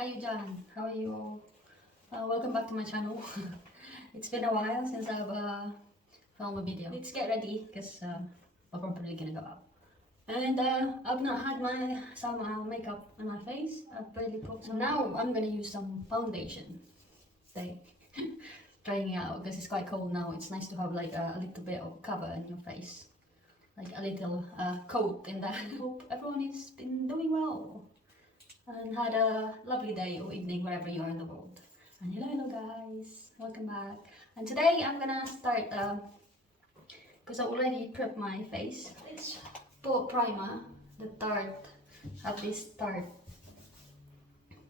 kayo dyan? How are you all? Welcome back to my channel. It's been a while since I've filmed a video. Let's get ready because I'm probably gonna go out. And I've not had some makeup on my face. I've barely put some. Now I'm gonna use some foundation. Today. Trying it out because it's quite cold now. It's nice to have like a little bit of cover in your face. Like a little coat in that. Hope everyone has been doing well and had a lovely day or evening wherever you are in the world. And hello guys, welcome back. And today I'm gonna start because I already prepped my face. Let's put primer. The Tarte, have this Tarte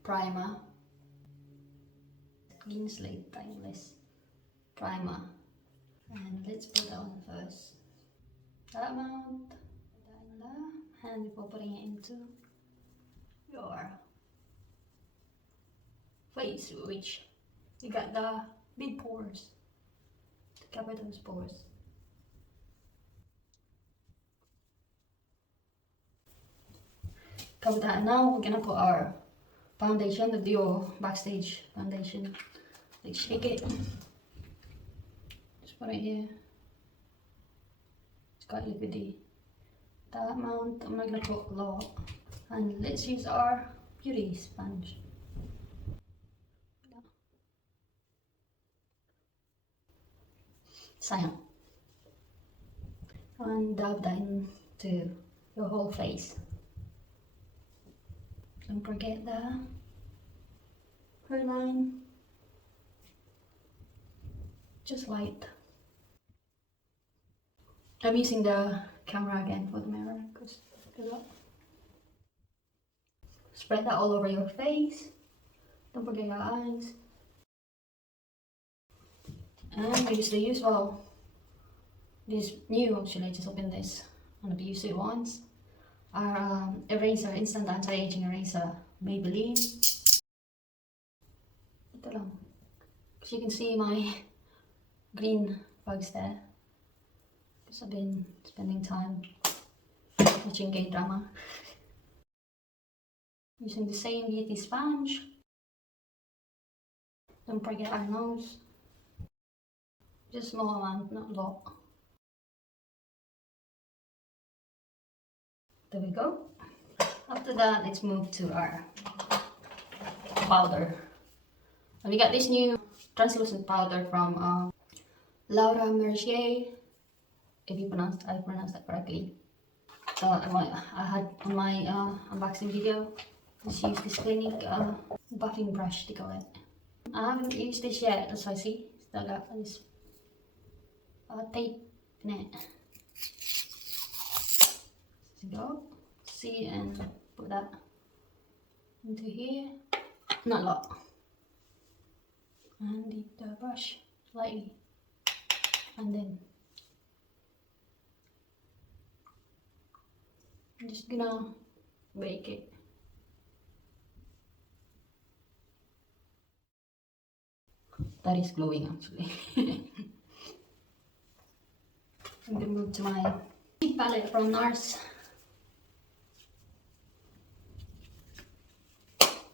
primer, Clean Slate Timeless primer, and let's put that on first. That amount, put that in there, and before putting it into your face, which you got the big pores to cover those pores. Cover that. Now we're gonna put our foundation, the Dior Backstage foundation. Like shake it. Just put it here. It's quite liquidy. That amount, I'm not gonna put a lot. And let's use our beauty sponge. Sayang. And dab that into your whole face. Don't forget the hairline. Just light. I'm using the camera again for the mirror because spread that all over your face. Don't forget your eyes. And I use the usual, this new actually, I just opened this on the used ones. Our eraser, instant anti-aging eraser, Maybelline. Ito lang. Because you can see my green bugs there. Because I've been spending time watching K-drama. Using the same beauty sponge. Don't forget our nose. Just small amount, not a lot. There we go. After that, let's move to our powder. And we got this new translucent powder from Laura Mercier. If I pronounced that correctly. I had on my unboxing video. Just use this clinic buffing brush to go it. I haven't used this yet, as I see. Still got this tape in it. So go. See and put that into here. Not a lot. And dip the brush slightly. And then I'm just gonna bake it. That is glowing actually. I'm gonna move to my cheek palette from Nars.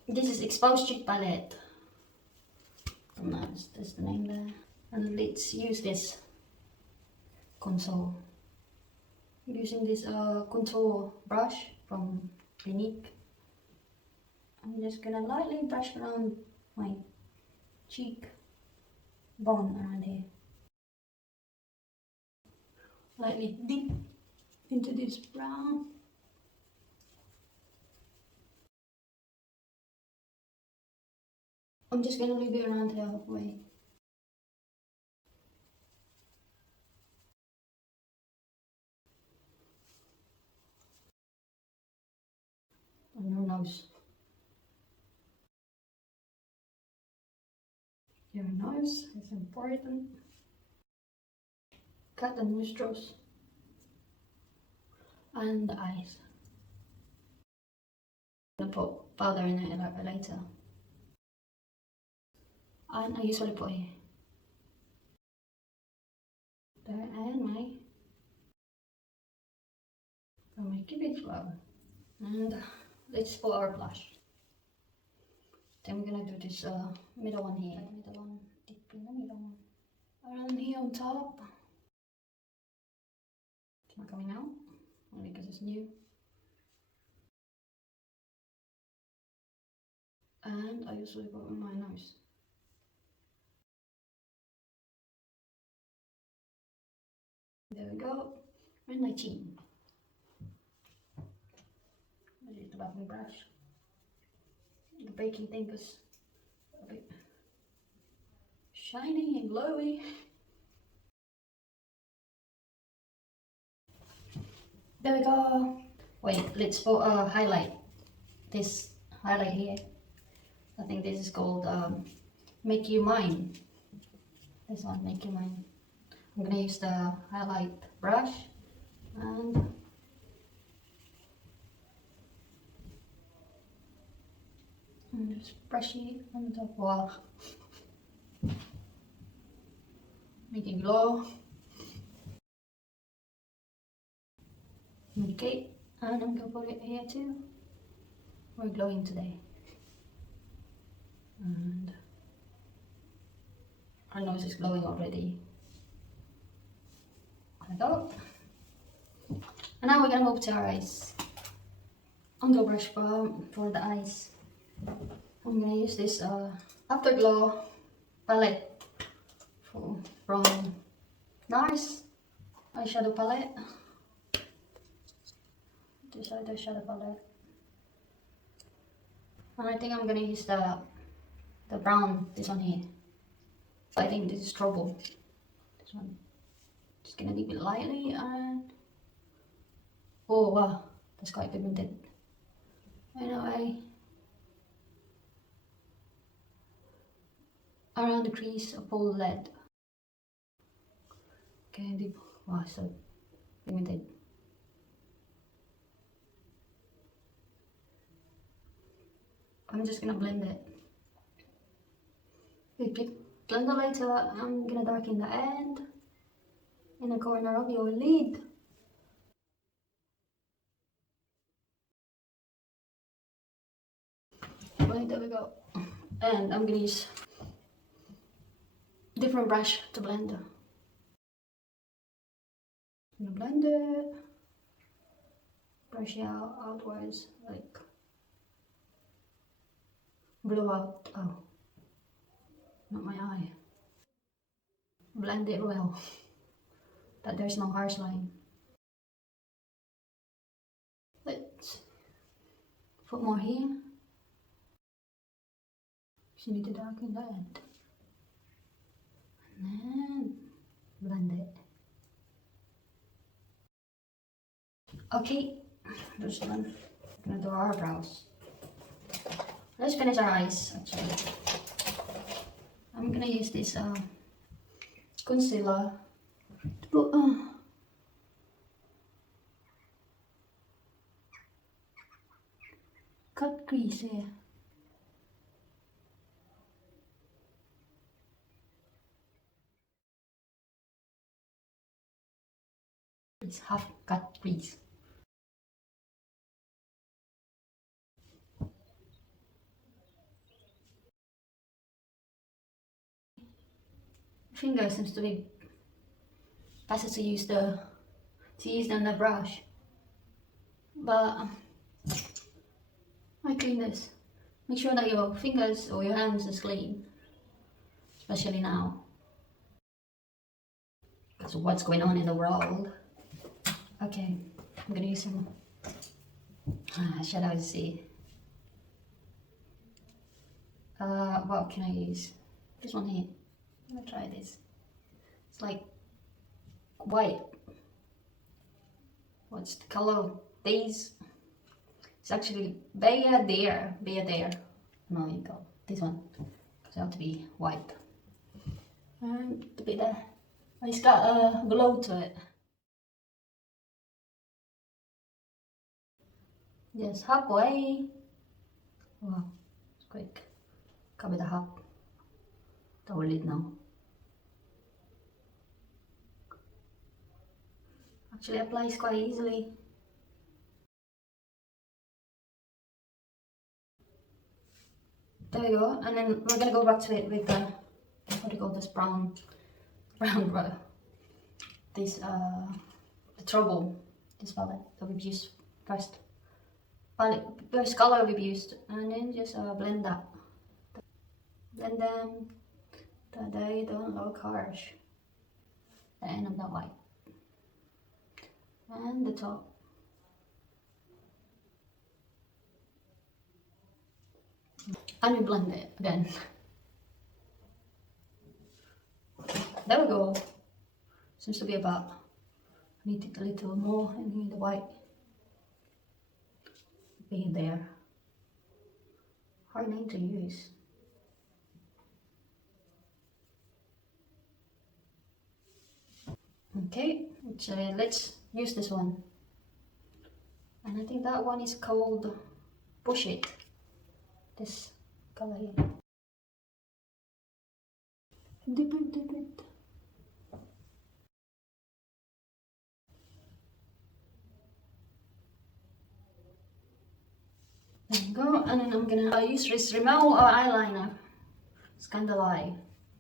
This is Exposed Cheek Palette from Nars, that's the name there. And let's use this contour. I'm using this contour brush from Clinique. I'm just gonna lightly brush around my cheek bone around here. Lightly dip into this brown. I'm just gonna leave it around halfway. On your nose. Your nose is important. Cut the nostrils and the eyes. I'm gonna put powder in it later. And I usually put here. There and my cupid's flower. And let's put our blush. Then we're gonna do this middle one here. Middle one, deep in the middle one. Around here on top. It's not coming out, only because it's new. And I usually go on my nose. There we go. And my chin. I use the buffing brush. The baking thing is a bit shiny and glowy. There we go. Wait, let's put a highlight. This highlight here. I think this is called Make You Mine. This one, Make You Mine. I'm gonna use the highlight brush and just brushy on the top. Wow. Make it glow. Okay, and I'm gonna put it here too. We're glowing today. And our nose is glowing already. There we go. And now we're gonna move to our eyes. Under brush for the eyes. I'm gonna use this Afterglow palette from Nars eyeshadow palette. This eyeshadow palette. And I think I'm gonna use the brown, this one here. I think this is Trouble. This one. Just gonna dip it lightly and oh wow, that's quite pigmented. Anyway, around the crease of all lead. Okay, dip. Wow, so pigmented. I'm just gonna blend it. Blend it later. I'm gonna darken the end in the corner of your lid. Right, there we go. And I'm gonna use different brush to blend. I'm gonna blend it, brush it out outwards, like blow out. Oh, not my eye. Blend it well, that there's no harsh line. Let's put more here. You need to darken the end. And then blend it. Okay, this one. I'm gonna do our eyebrows. Let's finish our eyes actually. I'm gonna use this concealer to put cut crease here. It's half cut crease. Finger seems to be faster to use than the brush, but I clean this. Make sure that your fingers or your hands is clean, especially now because of what's going on in the world. Okay, I'm gonna use some shadow to see. What can I use? This one here. I'm gonna try this. It's like white. What's the color? These. It's actually Bear. No, you go. This one. It's have to be white. And a bit there. It's got a glow to it. Just halfway. Wow, it's quick. Cover the half. Double it now. Actually applies quite easily. There we go. And then we're gonna go back to it with the, what do you call this, brown this the trouble, this palette that we've used first. First color we've used, and then just blend that. Blend them that they don't look harsh. The end of the white and the top. And we blend it again. There we go. Seems to be about, I need it a little more in here, the white. Be there. Hard name to use. Okay, so let's use this one. And I think that one is called Push It. This color here. Dip it, dip it. There you go, and then I'm gonna use this Rimmel eyeliner. It's kinda lie,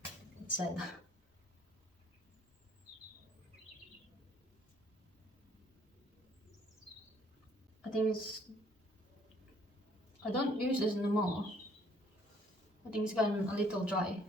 it said. I think it's, I don't use this anymore. I think it's gotten a little dry.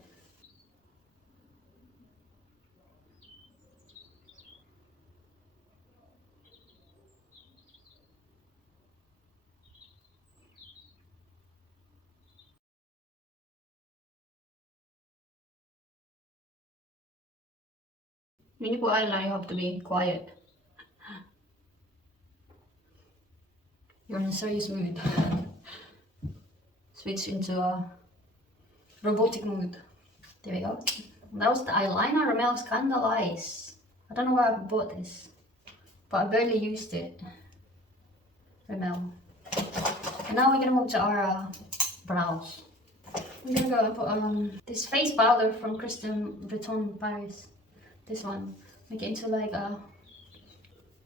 When you put eyeliner, you have to be quiet. You're in a serious mood. Switch into a robotic mood. There we go. That was the eyeliner. Rimmel Scandal Eyes. I don't know why I bought this, but I barely used it. Rimmel. And now we're gonna move to our brows. I'm gonna go and put this face powder from Christian Breton Paris. This one. Make it into like a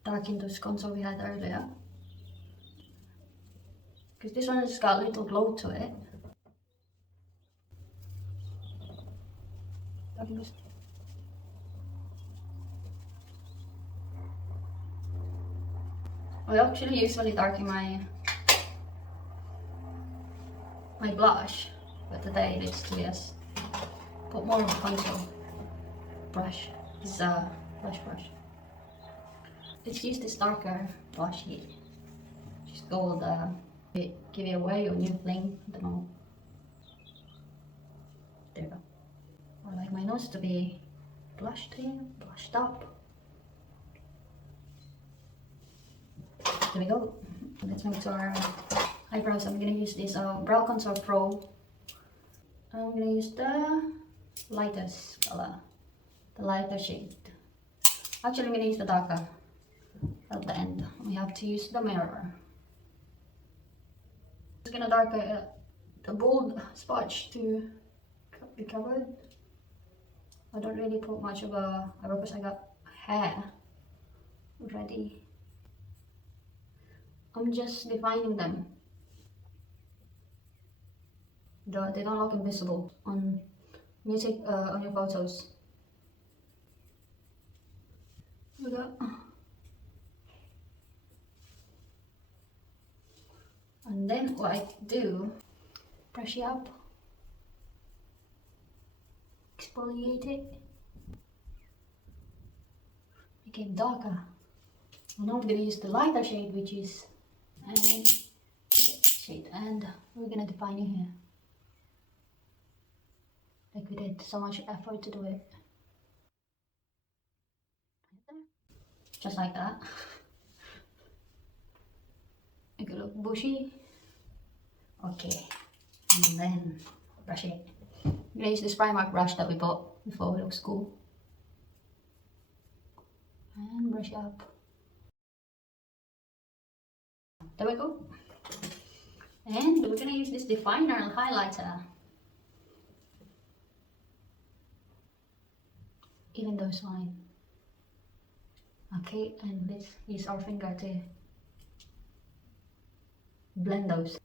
darken those contour we had earlier. Because this one has got a little glow to it. I actually usually darken my blush, but today let's do this. Put more contour brush. This is a blush brush. Let's use this darker blush here. Just gold. Give it away or new fling. I don't know. There we go. I like my nose to be blushed here, blushed up. There we go. Let's move to our eyebrows. I'm gonna use this Brow Contour Pro. I'm gonna use the lightest color, the lighter shade. Actually, I'm gonna use the darker at the end. We have to use the mirror. Just gonna darken the bold spots to be covered. I don't really put much of a eyebrow because I got hair ready. I'm just defining them. They don't look invisible on music on your photos. Look at that. And then what I do, brush it up, exfoliate it, make it darker. And now we're gonna use the lighter shade, which is shade, and we're gonna define it here. Like we did so much effort to do it. Just like that. Make it look bushy. Okay, and then brush it. I'm gonna use this Primark brush that we bought before. It looks cool. And brush it up. There we go. And we're gonna use this definer and highlighter. Even those line. Okay, and let's use our finger to blend those.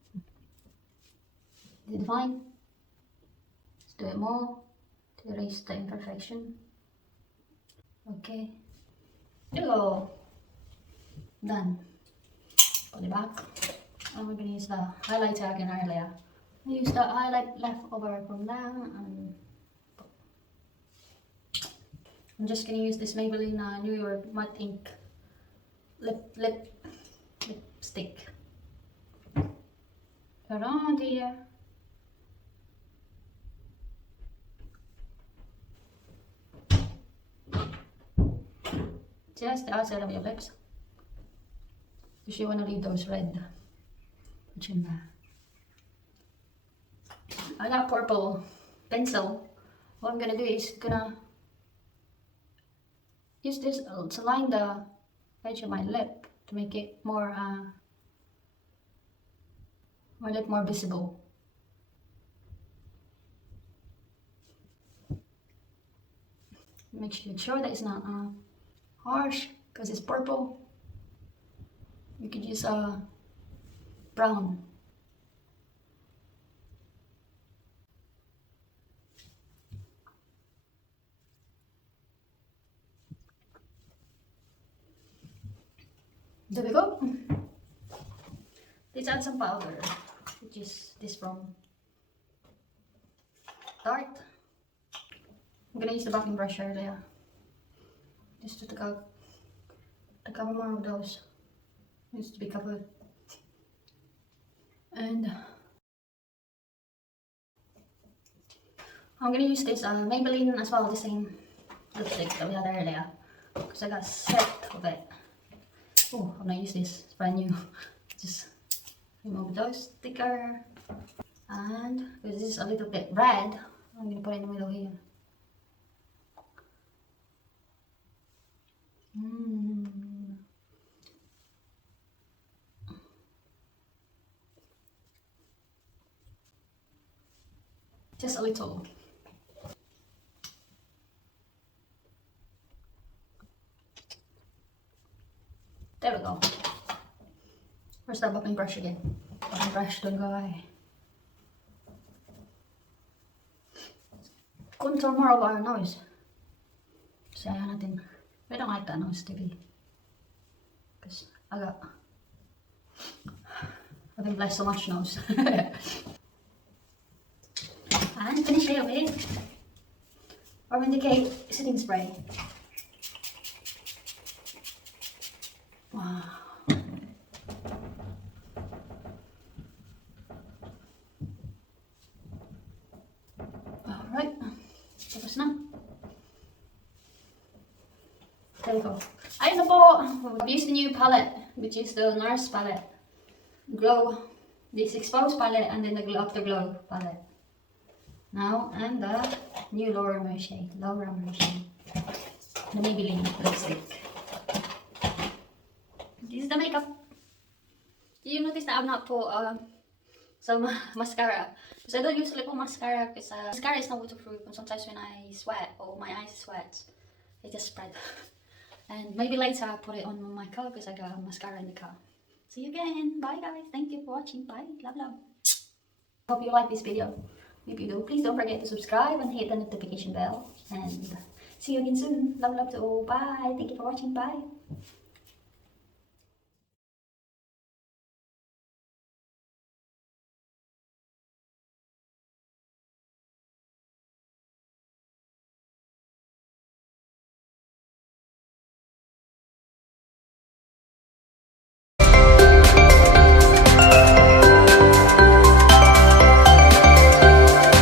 Is it fine? do it more to erase the imperfection. Okay. Hello. Done. Put it back. And we're gonna use the highlighter again earlier. I used the highlight left over from there, and I'm just gonna use this Maybelline New York matte ink lipstick around here. Just the outside of your lips, because you want to leave those red in there. I got purple pencil. What I'm gonna do is gonna use this to line the edge of my lip to make it more my lip more visible. Make sure that it's not harsh, because it's purple. You could use brown. There we go. Let's add some powder, which is this from Tarte. I'm gonna use the buffing brush earlier, just to cover more of those. Needs to be covered. And I'm gonna use this Maybelline as well, the same lipstick that we had earlier, because I got a set of it. Oh, I'm gonna use this, it's brand new. Just remove those sticker, and because this is a little bit red, I'm gonna put it in the middle here. Just a little. There we go. Where's that buffing brush again? Buffing brush, don't go away. Contour more of our nose. So natin. We don't like that nose to be. Because I've been blessed so much nose. And finish it with Urban Decay setting spray. Wow. Alright, tapos na. There we go. Ayun na po, I've used the new palette, which is the Nars palette. Glow, this Expose palette, and then the Afterglow palette. Now, and the new Mercier, the Maybelline lipstick. This is the makeup. Did you notice that I've not put some mascara? Because I don't usually put mascara, because mascara is not waterproof, and sometimes when I sweat or my eyes sweat, it just spread. And maybe later I'll put it on my car, because I got mascara in the car. See you again. Bye guys. Thank you for watching. Bye. Love, love. Hope you like this video. If you do, please don't forget to subscribe and hit the notification bell. And see you again soon. Love, love to all. Bye. Thank you for watching. Bye.